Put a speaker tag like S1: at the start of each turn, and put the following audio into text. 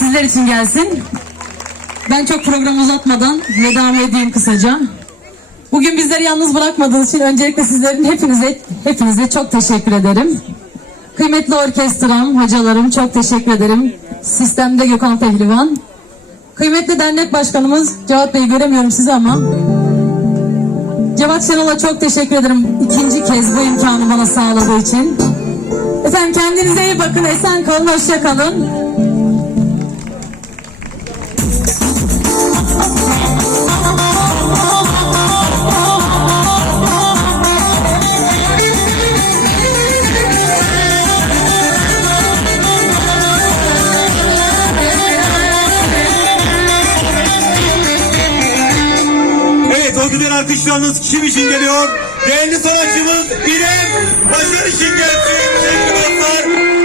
S1: sizler için gelsin. Ben çok programı uzatmadan vedamı edeyim kısaca. Bugün bizleri yalnız bırakmadığınız için öncelikle sizlerin hepinize hepinize çok teşekkür ederim. Kıymetli orkestram, hocalarım çok teşekkür ederim. Sistemde Gökhan Pehlivan. Kıymetli dernek başkanımız Cevat Bey göremiyorum sizi ama Cevat Şenol'a çok teşekkür ederim ikinci kez bu imkanı bana sağladığı için. Efendim kendinize iyi bakın, esen kalın, hoşça kalın.
S2: Güzel alkışlarınız kim için geliyor? Değerli sanatçımız İrem Başar için gelsin. Teşekkür